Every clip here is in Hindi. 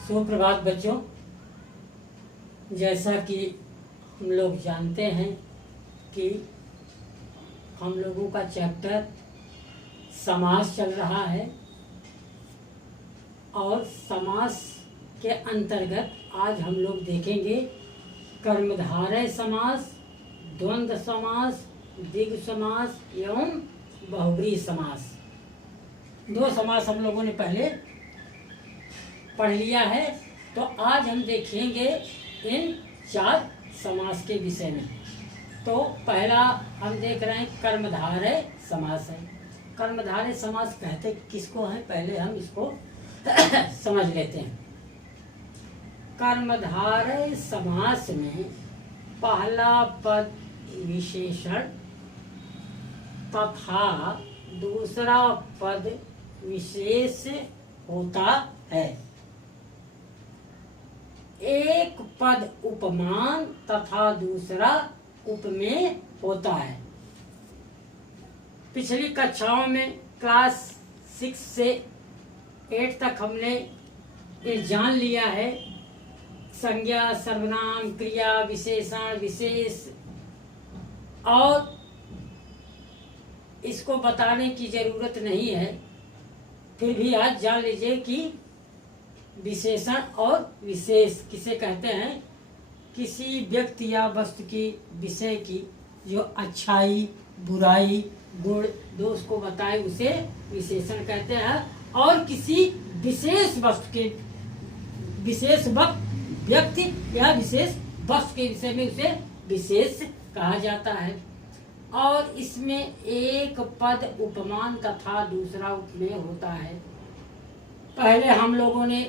सुप्रभात बच्चों। जैसा कि हम लोग जानते हैं कि हम लोगों का चैप्टर समास चल रहा है और समास के अंतर्गत आज हम लोग देखेंगे कर्मधारय समास, द्वंद्व समास, द्विगु समास एवं बहुब्रीहि समास। दो समास हम लोगों ने पहले पढ़ लिया है, तो आज हम देखेंगे इन चार समास के विषय में। तो पहला हम देख रहे हैं कर्मधारय समास है। कर्मधारय समास कहते किसको है, पहले हम इसको समझ लेते हैं। कर्मधारय समास में पहला पद विशेषण तथा दूसरा पद विशेष होता है। एक पद उपमान तथा दूसरा उपमेय होता है। पिछली कक्षाओं में क्लास 6 से 8 तक हमने ये जान लिया है संज्ञा, सर्वनाम, क्रिया, विशेषण, विशेष, और इसको बताने की जरूरत नहीं है। फिर भी आज जान लीजिए कि विशेषण और विशेष किसे कहते हैं। किसी व्यक्ति या वस्तु की विषय की जो अच्छाई, बुराई, गुण, दोष को बताए उसे विशेषण कहते हैं। और किसी विशेष वस्तु के, विशेष व्यक्ति या विशेष वस्तु के विषय में उसे विशेष कहा जाता है। और इसमें एक पद उपमान तथा दूसरा उपमेय होता है। पहले हम लोगों ने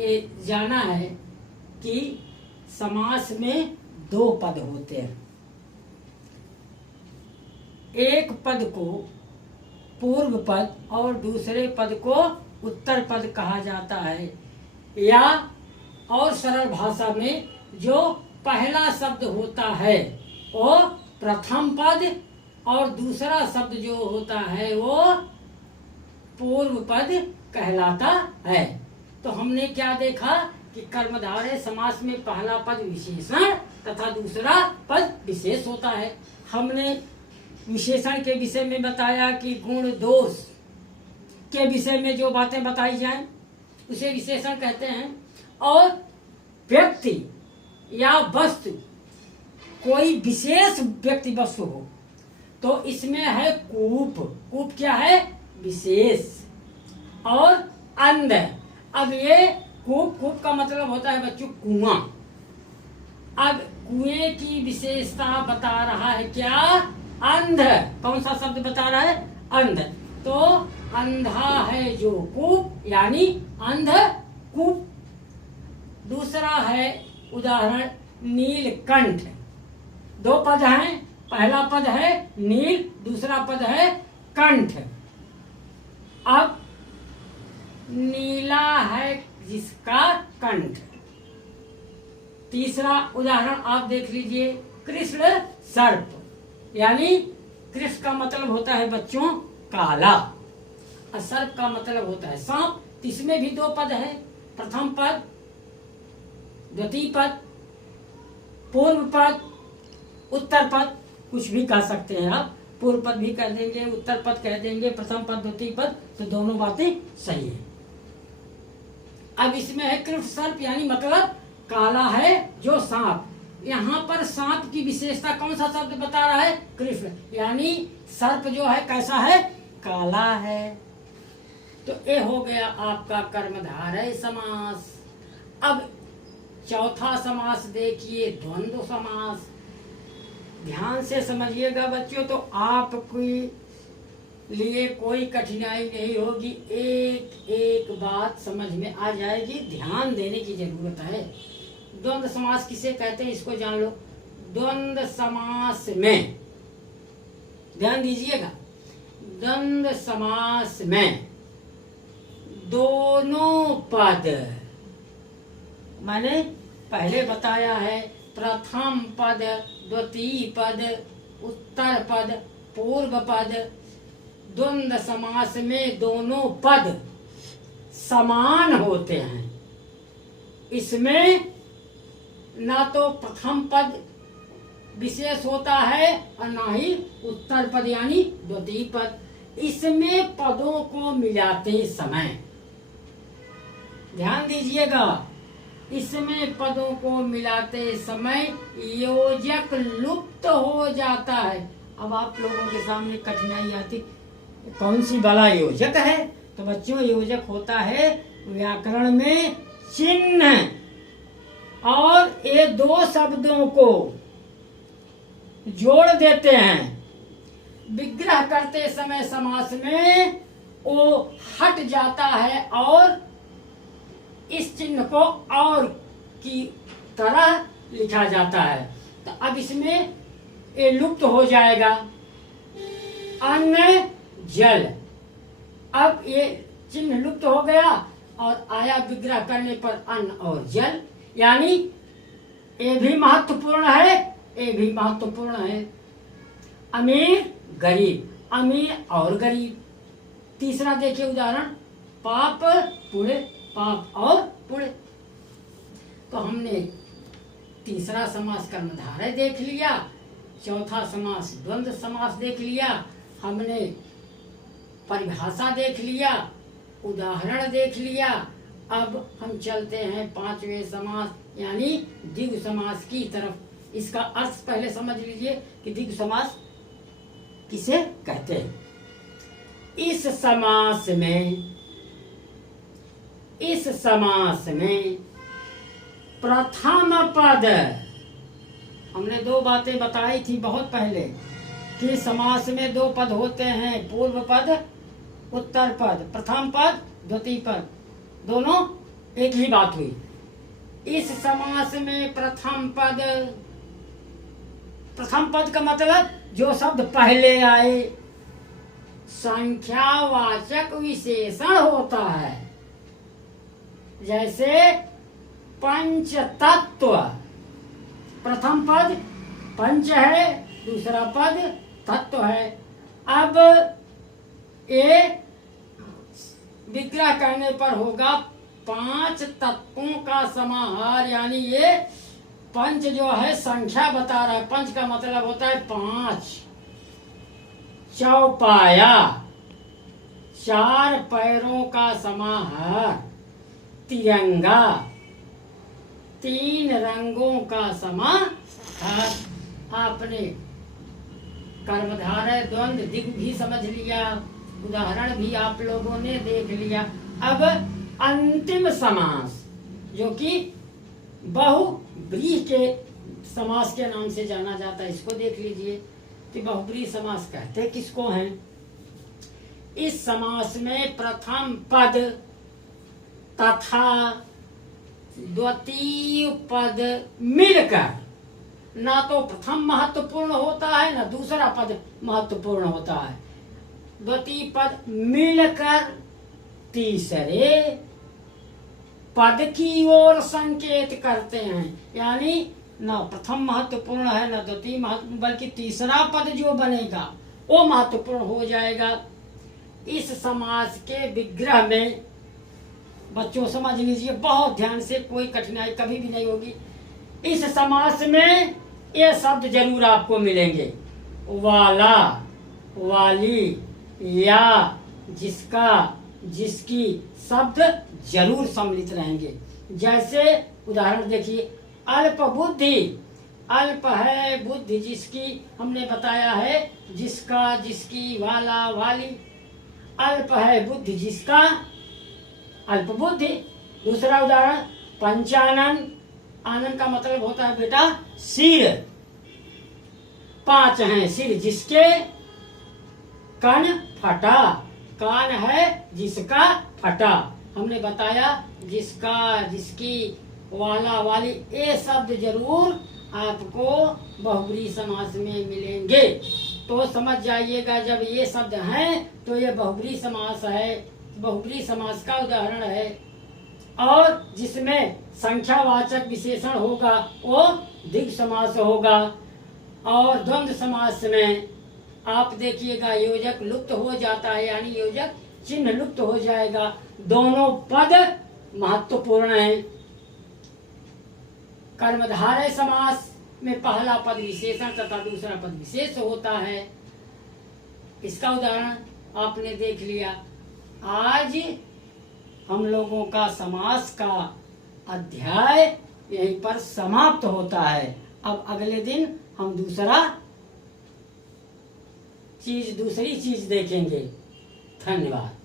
ये जाना है कि समास में दो पद होते हैं। एक पद को पूर्व पद और दूसरे पद को उत्तर पद कहा जाता है। या और सरल भाषा में जो पहला शब्द होता है वो प्रथम पद और दूसरा शब्द जो होता है वो पूर्व पद कहलाता है। तो हमने क्या देखा कि कर्मधारय समास में पहला पद विशेषण तथा दूसरा पद विशेष होता है। हमने विशेषण के विषय में बताया कि गुण, दोष के विषय में जो बातें बताई जाएं उसे विशेषण कहते हैं। और व्यक्ति या वस्तु, कोई विशेष व्यक्ति वस्तु हो तो इसमें है कूप। कूप क्या है? विशेष। और अंध, अब ये कूप का मतलब होता है बच्चों कुआं। अब कुएं की विशेषता बता रहा है क्या? अंध। कौन सा शब्द बता रहा है? अंध। तो अंधा है जो कूप, यानी अंध कूप। दूसरा है उदाहरण नीलकंठ। दो पद हैं, पहला पद है नील, दूसरा पद है कंठ। अब नीला है जिसका कंठ। तीसरा उदाहरण आप देख लीजिए कृष्ण सर्प, यानी कृष्ण का मतलब होता है बच्चों काला और सर्प का मतलब होता है सांप। इसमें भी दो पद है, प्रथम पद, द्वितीय पद, पूर्व पद, उत्तर पद, कुछ भी कह सकते हैं आप। पूर्व पद भी कह देंगे, उत्तर पद कह देंगे, प्रथम पद, द्वितीय पद, तो दोनों बातें सही है। अब इसमें है कृष्ण सर्प, यानी मतलब काला है जो सांप। यहाँ पर सांप की विशेषता कौन सा शब्द बता रहा है? कृष्ण, यानी सर्प जो है कैसा है? काला है। तो ये हो गया आपका कर्मधारय समास। अब चौथा समास देखिए, द्वंद्व समास। ध्यान से समझिएगा बच्चों, तो आपके लिए कोई कठिनाई नहीं होगी। एक एक बात समझ में आ जाएगी, ध्यान देने की जरूरत है। द्वंद्व समास किसे कहते हैं इसको जान लो। द्वंद्व समास में ध्यान दीजिएगा, द्वंद्व समास में दोनों पद, मैंने पहले बताया है प्रथम पद, द्वितीय पद, उत्तर पद, पूर्व पद। द्वंद्व समास में दोनों पद समान होते हैं। इसमें ना तो प्रथम पद विशेष होता है और ना ही उत्तर पद यानी द्वितीय पद। इसमें पदों को मिलाते समय ध्यान दीजिएगा, इसमें पदों को मिलाते समय योजक लुप्त हो जाता है। अब आप लोगों के सामने कठिनाई आती, कौन सी वाला योजक है? तो बच्चों योजक होता है व्याकरण में चिन्ह, और ये दो शब्दों को जोड़ देते हैं। विग्रह करते समय समास में वो हट जाता है और इस चिन्ह को और की तरह लिखा जाता है। तो अब इसमें ये लुप्त हो जाएगा। अन्न जल, अब ये चिन्ह लुप्त हो गया और आया विग्रह करने पर अन्न और जल, यानी ये भी महत्वपूर्ण है, ये भी महत्वपूर्ण है। अमीर गरीब, अमीर और गरीब। तीसरा देखिए उदाहरण, पाप पुण्य, पाप और पुण्य। तो हमने तीसरा समास कर्मधारय देख लिया, चौथा समास द्वंद्व समास देख लिया, हमने परिभाषा देख लिया, उदाहरण देख लिया। अब हम चलते हैं पांचवें समास यानी द्विगु समास की तरफ। इसका अर्थ पहले समझ लीजिए कि द्विगु समास किसे कहते हैं। इस समास में प्रथम पद, हमने दो बातें बताई थी बहुत पहले कि समास में दो पद होते हैं, पूर्व पद उत्तर पद, प्रथम पद द्वितीय पद, दोनों एक ही बात हुई। इस समास में प्रथम पद का मतलब जो शब्द पहले आए संख्यावाचक विशेषण होता है। जैसे पंच तत्व, प्रथम पद पंच है, दूसरा पद तत्व है। अब ये विग्रह करने पर होगा पांच तत्वों का समाहार, यानी ये पंच जो है संख्या बता रहा है। पंच का मतलब होता है पांच। चौपाया, चार पैरों का समाहार। तिरंगा, तीन रंगों का समाहार। आपने कर्मधारय द्वंद्व द्विगु भी समझ लिया, उदाहरण भी आप लोगों ने देख लिया। अब अंतिम समास जो कि बहुव्रीहि के समास के नाम से जाना जाता है, इसको देख लीजिए कि बहुव्रीहि समास कहते किसको हैं। इस समास में प्रथम पद तथा द्वितीय पद मिलकर, ना तो प्रथम महत्वपूर्ण होता है ना दूसरा पद महत्वपूर्ण होता है, द्वितीय पद मिलकर तीसरे पद की ओर संकेत करते हैं। यानी न प्रथम महत्वपूर्ण है न द्वितीय महत्वपूर्ण, बल्कि तीसरा पद जो बनेगा वो महत्वपूर्ण हो जाएगा। इस समास के विग्रह में बच्चों समझ लीजिए बहुत ध्यान से, कोई कठिनाई कभी भी नहीं होगी। इस समास में ये शब्द जरूर आपको मिलेंगे, वाला, वाली, या, जिसका, जिसकी शब्द जरूर सम्मिलित रहेंगे। जैसे उदाहरण देखिए, अल्प बुद्धि, अल्प है बुद्धि जिसकी, हमने बताया है जिसका, जिसकी, वाला, वाली। अल्प है बुद्धि जिसका, अल्प बुद्धि। दूसरा उदाहरण, पंचानन, आनंद का मतलब होता है बेटा सिर। पांच हैं सिर जिसके, कन फटा, कान है जिसका फटा। हमने बताया जिसका, जिसकी, वाला, वाली, ये शब्द जरूर आपको बहुव्रीहि समास में मिलेंगे। तो समझ जाइएगा जब ये शब्द हैं तो ये बहुव्रीहि समास है, बहुव्रीहि समास का उदाहरण है। और जिसमें संख्यावाचक विशेषण होगा वो द्विगु समास होगा। और द्वंद्व समास में आप देखिएगा योजक लुप्त हो जाता है, यानी योजक चिन्ह लुप्त हो जाएगा। दोनों पद महत्वपूर्ण हैं। कर्मधारय समास में पहला पद विशेषण तथा दूसरा पद विशेष होता है। इसका उदाहरण आपने देख लिया। आज हम लोगों का समास का अध्याय यहीं पर समाप्त होता है। अब अगले दिन हम दूसरी चीज देखेंगे। धन्यवाद।